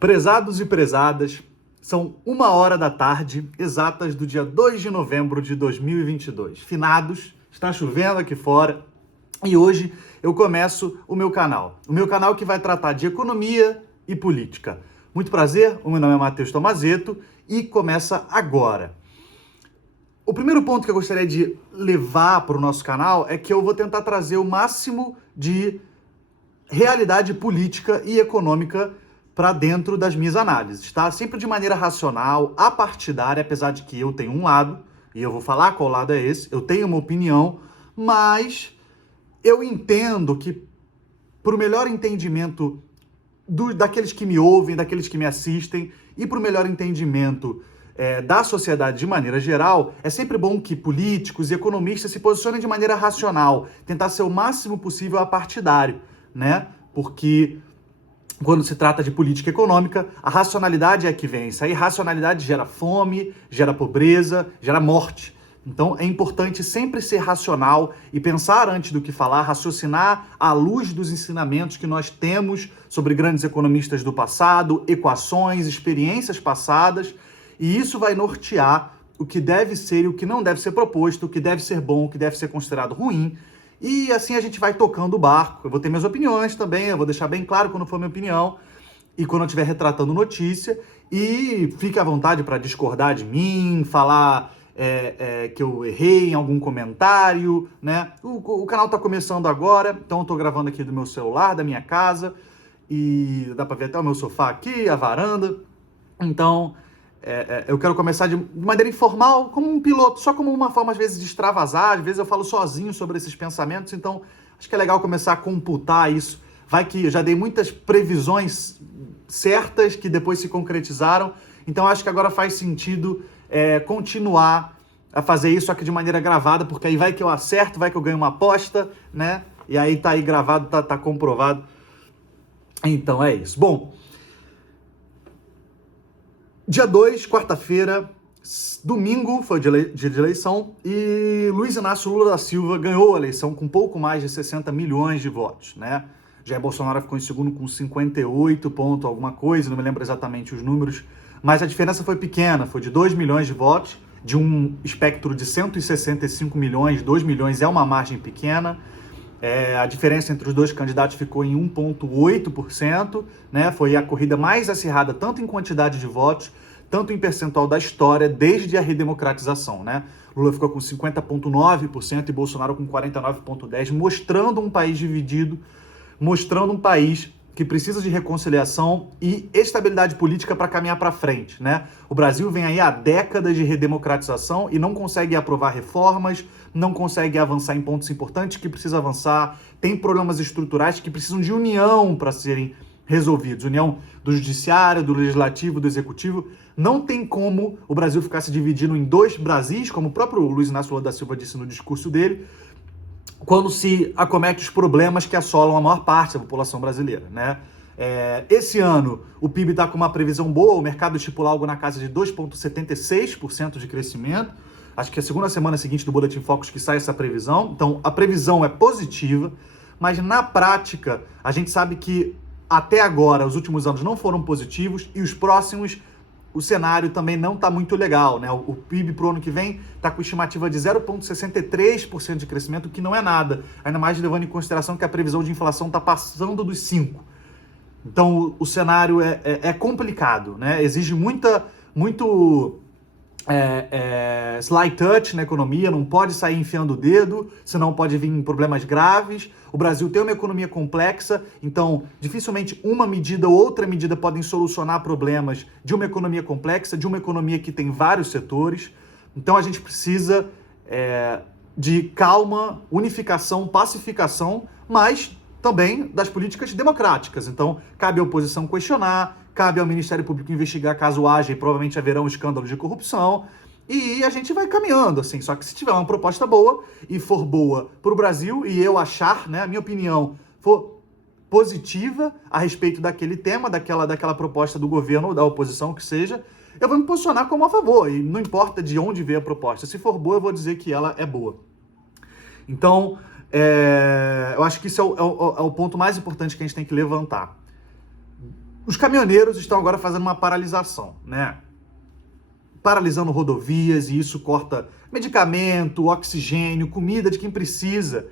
Prezados e prezadas, são 1h da tarde, exatas do dia 2 de novembro de 2022. Finados, está chovendo aqui fora e hoje eu começo o meu canal. O meu canal que vai tratar de economia e política. Muito prazer, o meu nome é Matheus Tomazetto e começa agora. O primeiro ponto que eu gostaria de levar para o nosso canal é que eu vou tentar trazer o máximo de realidade política e econômica para dentro das minhas análises, tá? Sempre de maneira racional, apartidária, apesar de que eu tenho um lado, e eu vou falar qual lado é esse, eu tenho uma opinião, mas eu entendo que, para o melhor entendimento daqueles que me ouvem, daqueles que me assistem, e para o melhor entendimento da sociedade de maneira geral, é sempre bom que políticos e economistas se posicionem de maneira racional, tentar ser o máximo possível apartidário, né? Porque quando se trata de política econômica, a racionalidade é que vence. A irracionalidade gera fome, gera pobreza, gera morte. Então é importante sempre ser racional e pensar antes do que falar, raciocinar à luz dos ensinamentos que nós temos sobre grandes economistas do passado, equações, experiências passadas, e isso vai nortear o que deve ser e o que não deve ser proposto, o que deve ser bom, o que deve ser considerado ruim. E assim a gente vai tocando o barco. Eu vou ter minhas opiniões também, eu vou deixar bem claro quando for minha opinião e quando eu estiver retratando notícia. E fique à vontade para discordar de mim, falar que eu errei em algum comentário, né? O canal está começando agora, então eu estou gravando aqui do meu celular, da minha casa, e dá para ver até o meu sofá aqui, a varanda. Então eu quero começar de maneira informal, como um piloto, só como uma forma, às vezes, de extravasar. Às vezes eu falo sozinho sobre esses pensamentos, então acho que é legal começar a computar isso. Vai que eu já dei muitas previsões certas que depois se concretizaram, então acho que agora faz sentido continuar a fazer isso, só que de maneira gravada, porque aí vai que eu acerto, vai que eu ganho uma aposta, né? E aí tá aí gravado, tá comprovado. Então é isso. Bom, dia 2, quarta-feira, domingo, foi dia de eleição, e Luiz Inácio Lula da Silva ganhou a eleição com pouco mais de 60 milhões de votos, né? Jair Bolsonaro ficou em segundo com 58 ponto alguma coisa, não me lembro exatamente os números, mas a diferença foi pequena, foi de 2 milhões de votos, de um espectro de 165 milhões, 2 milhões é uma margem pequena. A diferença entre os dois candidatos ficou em 1,8%, né? Foi a corrida mais acirrada, tanto em quantidade de votos, tanto em percentual da história, desde a redemocratização, né? Lula ficou com 50,9% e Bolsonaro com 49,10%, mostrando um país dividido, mostrando um país que precisa de reconciliação e estabilidade política para caminhar para frente, né? O Brasil vem aí há décadas de redemocratização e não consegue aprovar reformas, não consegue avançar em pontos importantes que precisa avançar, tem problemas estruturais que precisam de união para serem resolvidos, união do judiciário, do legislativo, do executivo. Não tem como o Brasil ficar se dividindo em dois Brasis, como o próprio Luiz Inácio Lula da Silva disse no discurso dele, quando se acomete os problemas que assolam a maior parte da população brasileira, né? Esse ano, o PIB está com uma previsão boa, o mercado estipula algo na casa de 2,76% de crescimento. Acho que é a segunda semana seguinte do Boletim Focus que sai essa previsão. Então, a previsão é positiva, mas na prática, a gente sabe que até agora, os últimos anos não foram positivos e os próximos, o cenário também não está muito legal, né? O PIB para o ano que vem está com estimativa de 0,63% de crescimento, o que não é nada, ainda mais levando em consideração que a previsão de inflação está passando dos 5%. Então o cenário é complicado, né? Exige muito slight touch na economia, não pode sair enfiando o dedo, senão pode vir problemas graves. O Brasil tem uma economia complexa, então dificilmente uma medida ou outra medida podem solucionar problemas de uma economia complexa, de uma economia que tem vários setores. Então a gente precisa de calma, unificação, pacificação, mas também das políticas democráticas. Então cabe à oposição questionar, cabe ao Ministério Público investigar caso haja, e provavelmente haverá um escândalo de corrupção, e a gente vai caminhando, assim. Só que se tiver uma proposta boa, e for boa para o Brasil, e eu achar, né, a minha opinião, for positiva a respeito daquele tema, daquela proposta do governo ou da oposição, que seja, eu vou me posicionar como a favor, e não importa de onde veio a proposta. Se for boa, eu vou dizer que ela é boa. Então, eu acho que isso é o ponto mais importante que a gente tem que levantar. Os caminhoneiros estão agora fazendo uma paralisação, né? Paralisando rodovias, e isso corta medicamento, oxigênio, comida de quem precisa.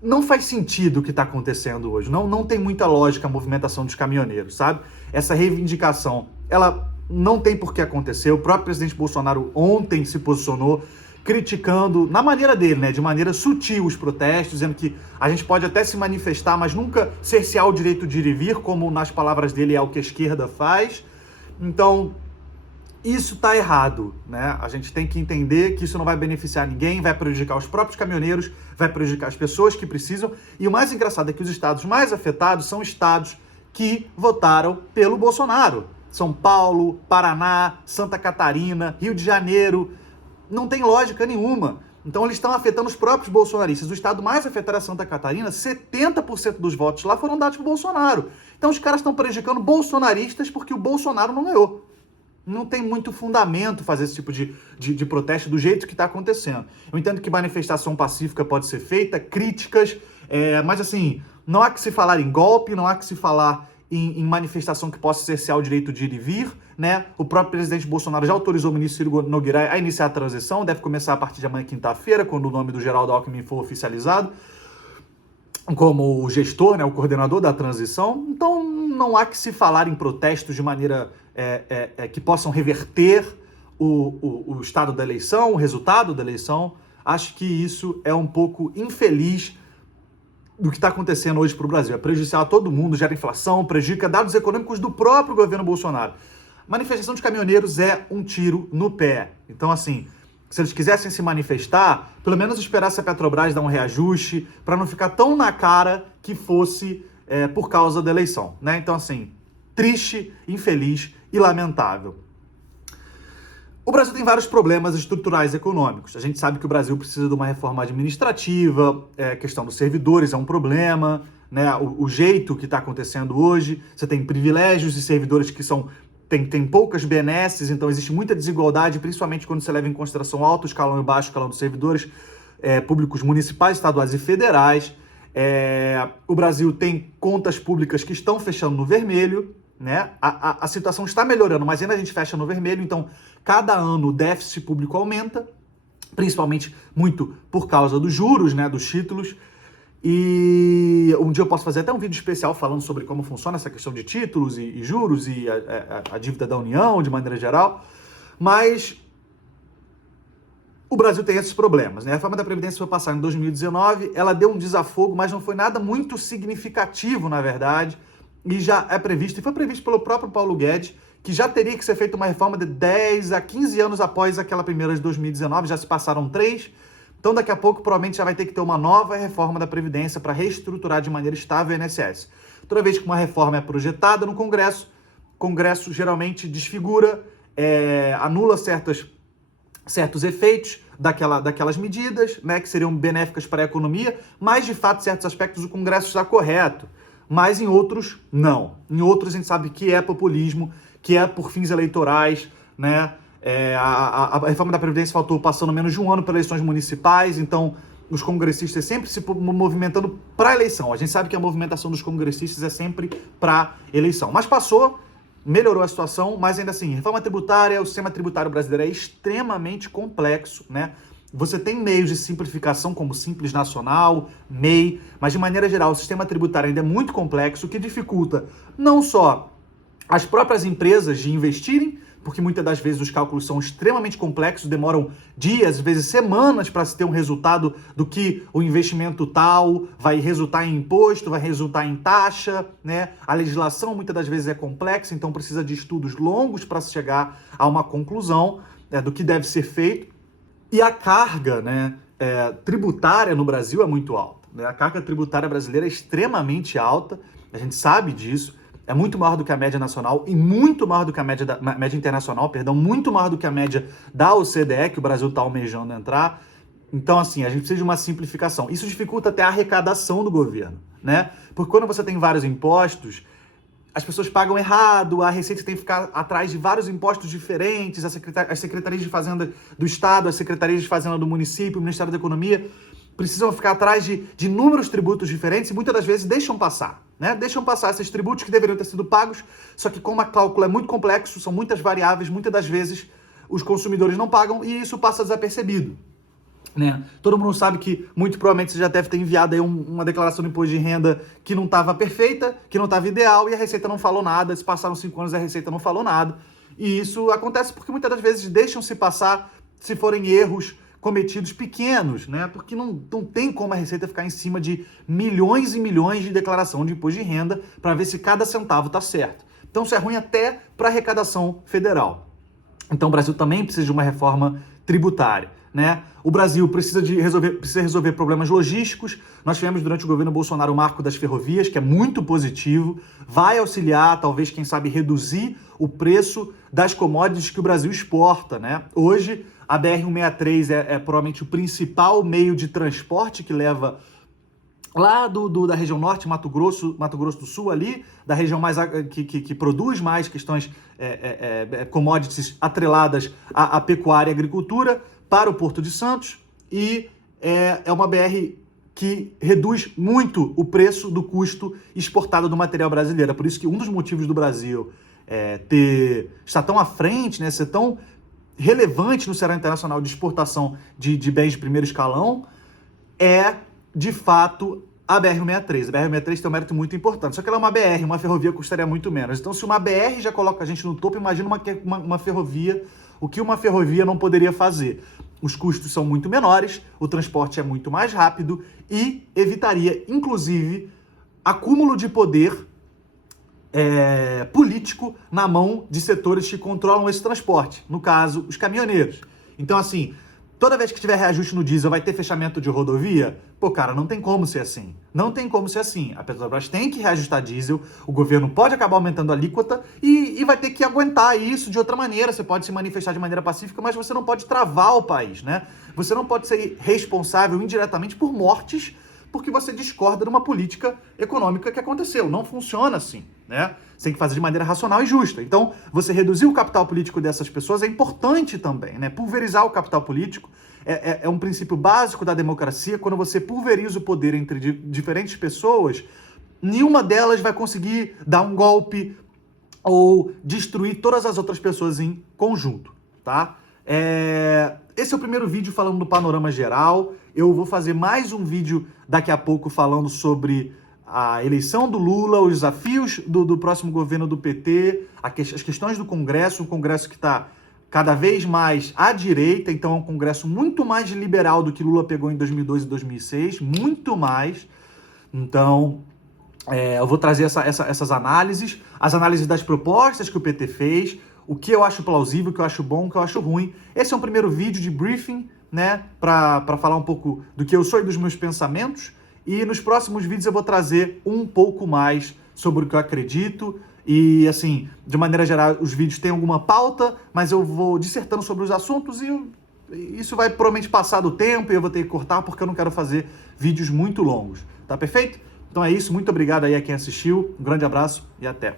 Não faz sentido o que está acontecendo hoje. Não tem muita lógica a movimentação dos caminhoneiros, sabe? Essa reivindicação, ela não tem por que acontecer. O próprio presidente Bolsonaro ontem se posicionou criticando, na maneira dele, né, de maneira sutil, os protestos, dizendo que a gente pode até se manifestar, mas nunca cercear o direito de ir e vir, como nas palavras dele é o que a esquerda faz. Então, isso está errado, né? A gente tem que entender que isso não vai beneficiar ninguém, vai prejudicar os próprios caminhoneiros, vai prejudicar as pessoas que precisam. E o mais engraçado é que os estados mais afetados são estados que votaram pelo Bolsonaro. São Paulo, Paraná, Santa Catarina, Rio de Janeiro. Não tem lógica nenhuma. Então eles estão afetando os próprios bolsonaristas. O estado mais afetado é Santa Catarina, 70% dos votos lá foram dados para o Bolsonaro. Então os caras estão prejudicando bolsonaristas porque o Bolsonaro não ganhou. Não tem muito fundamento fazer esse tipo de protesto do jeito que está acontecendo. Eu entendo que manifestação pacífica pode ser feita, críticas, mas assim, não há que se falar em golpe, não há que se falar em manifestação que possa cercear o direito de ir e vir, né? O próprio presidente Bolsonaro já autorizou o ministro Ciro Nogueira a iniciar a transição, deve começar a partir de amanhã, quinta-feira, quando o nome do Geraldo Alckmin for oficializado, como o gestor, né, o coordenador da transição. Então, não há que se falar em protestos de maneira que possam reverter o estado da eleição, o resultado da eleição. Acho que isso é um pouco infeliz do que está acontecendo hoje para o Brasil. É prejudicial a todo mundo, gera inflação, prejudica dados econômicos do próprio governo Bolsonaro. Manifestação de caminhoneiros é um tiro no pé. Então, assim, se eles quisessem se manifestar, pelo menos esperasse a Petrobras dar um reajuste, para não ficar tão na cara que fosse por causa da eleição, né? Então, assim, triste, infeliz e lamentável. O Brasil tem vários problemas estruturais econômicos. A gente sabe que o Brasil precisa de uma reforma administrativa, a questão dos servidores é um problema, né? O jeito que está acontecendo hoje, você tem privilégios e servidores que tem poucas benesses, então existe muita desigualdade, principalmente quando você leva em consideração alto escalão e baixo escalão dos servidores públicos municipais, estaduais e federais. O Brasil tem contas públicas que estão fechando no vermelho, né? A situação está melhorando, mas ainda a gente fecha no vermelho, então cada ano o déficit público aumenta, principalmente muito por causa dos juros, né, dos títulos. E um dia eu posso fazer até um vídeo especial falando sobre como funciona essa questão de títulos e juros e a dívida da União, de maneira geral. Mas o Brasil tem esses problemas, né? A reforma da Previdência foi passada em 2019, ela deu um desafogo, mas não foi nada muito significativo, na verdade, e já é previsto, e foi previsto pelo próprio Paulo Guedes, que já teria que ser feita uma reforma de 10 a 15 anos após aquela primeira de 2019, já se passaram 3. Então, daqui a pouco, provavelmente já vai ter que ter uma nova reforma da Previdência para reestruturar de maneira estável o INSS. Toda vez que uma reforma é projetada no Congresso, o Congresso geralmente desfigura, anula certos efeitos daquelas medidas, né, que seriam benéficas para a economia, mas, de fato, em certos aspectos o Congresso está correto, mas em outros, não. Em outros, a gente sabe que é populismo, que é por fins eleitorais, né? A reforma da Previdência faltou passando menos de um ano para eleições municipais, então os congressistas sempre se movimentando para a eleição. A gente sabe que a movimentação dos congressistas é sempre para eleição. Mas passou, melhorou a situação, mas ainda assim, reforma tributária, o sistema tributário brasileiro é extremamente complexo, né? Você tem meios de simplificação como Simples Nacional, MEI, mas de maneira geral o sistema tributário ainda é muito complexo, o que dificulta não só as próprias empresas de investirem, porque muitas das vezes os cálculos são extremamente complexos, demoram dias, às vezes semanas para se ter um resultado do que o investimento tal vai resultar em imposto, vai resultar em taxa, né? A legislação muitas das vezes é complexa, então precisa de estudos longos para se chegar a uma conclusão do que deve ser feito. E a carga, né, tributária no Brasil é muito alta, né? A carga tributária brasileira é extremamente alta, a gente sabe disso. É muito maior do que a média nacional e muito maior do que a média internacional, muito maior do que a média da OCDE, que o Brasil está almejando entrar. Então, assim, a gente precisa de uma simplificação. Isso dificulta até a arrecadação do governo, né? Porque quando você tem vários impostos, as pessoas pagam errado, a Receita tem que ficar atrás de vários impostos diferentes, as secretarias de Fazenda do Estado, as secretarias de Fazenda do município, o Ministério da Economia. precisam ficar atrás de inúmeros tributos diferentes e muitas das vezes deixam passar, né? Deixam passar esses tributos que deveriam ter sido pagos, só que como o cálculo é muito complexo, são muitas variáveis, muitas das vezes os consumidores não pagam e isso passa desapercebido, né? Todo mundo sabe que muito provavelmente você já deve ter enviado aí uma declaração de imposto de renda que não estava perfeita, que não estava ideal e a Receita não falou nada. Se passaram 5 anos a Receita não falou nada. E isso acontece porque muitas das vezes deixam-se passar se forem erros cometidos pequenos, né? Porque não tem como a Receita ficar em cima de milhões e milhões de declaração de imposto de renda para ver se cada centavo está certo. Então isso é ruim até para a arrecadação federal. Então o Brasil também precisa de uma reforma tributária, né? O Brasil precisa resolver problemas logísticos. Nós tivemos durante o governo Bolsonaro o marco das ferrovias, que é muito positivo, vai auxiliar, talvez, quem sabe, reduzir o preço das commodities que o Brasil exporta, né? Hoje, a BR-163 é provavelmente o principal meio de transporte que leva lá da região norte, Mato Grosso do Sul ali, da região mais que produz mais questões commodities atreladas à pecuária e agricultura, para o Porto de Santos, e é uma BR que reduz muito o preço do custo exportado do material brasileiro. É por isso que um dos motivos do Brasil estar tão à frente, né, ser tão relevante no cenário internacional de exportação de bens de primeiro escalão é, de fato, a BR-163. A BR-163 tem um mérito muito importante, só que ela é uma BR, uma ferrovia custaria muito menos. Então, se uma BR já coloca a gente no topo, imagina uma ferrovia, o que uma ferrovia não poderia fazer. Os custos são muito menores, o transporte é muito mais rápido e evitaria, inclusive, acúmulo de poder político na mão de setores que controlam esse transporte, no caso, os caminhoneiros. Então, assim, toda vez que tiver reajuste no diesel, vai ter fechamento de rodovia? Pô, cara, não tem como ser assim. Não tem como ser assim. A Petrobras tem que reajustar diesel, o governo pode acabar aumentando a alíquota e vai ter que aguentar isso de outra maneira. Você pode se manifestar de maneira pacífica, mas você não pode travar o país, né? Você não pode ser responsável indiretamente por mortes porque você discorda de uma política econômica que aconteceu. Não funciona assim, né? Você tem que fazer de maneira racional e justa. Então, você reduzir o capital político dessas pessoas é importante também, né? Pulverizar o capital político é um princípio básico da democracia. Quando você pulveriza o poder entre diferentes pessoas, nenhuma delas vai conseguir dar um golpe ou destruir todas as outras pessoas em conjunto, tá? Esse é o primeiro vídeo falando do panorama geral. Eu vou fazer mais um vídeo daqui a pouco falando sobre a eleição do Lula, os desafios do próximo governo do PT, as questões do Congresso, um Congresso que está cada vez mais à direita, então é um Congresso muito mais liberal do que Lula pegou em 2002 e 2006, muito mais. Então, eu vou trazer essas análises, as análises das propostas que o PT fez, o que eu acho plausível, o que eu acho bom, o que eu acho ruim. Esse é um primeiro vídeo de briefing, né, para falar um pouco do que eu sou e dos meus pensamentos. E nos próximos vídeos eu vou trazer um pouco mais sobre o que eu acredito. E, assim, de maneira geral, os vídeos têm alguma pauta, mas eu vou dissertando sobre os assuntos e isso vai provavelmente passar do tempo e eu vou ter que cortar porque eu não quero fazer vídeos muito longos. Tá perfeito? Então é isso. Muito obrigado aí a quem assistiu. Um grande abraço e até.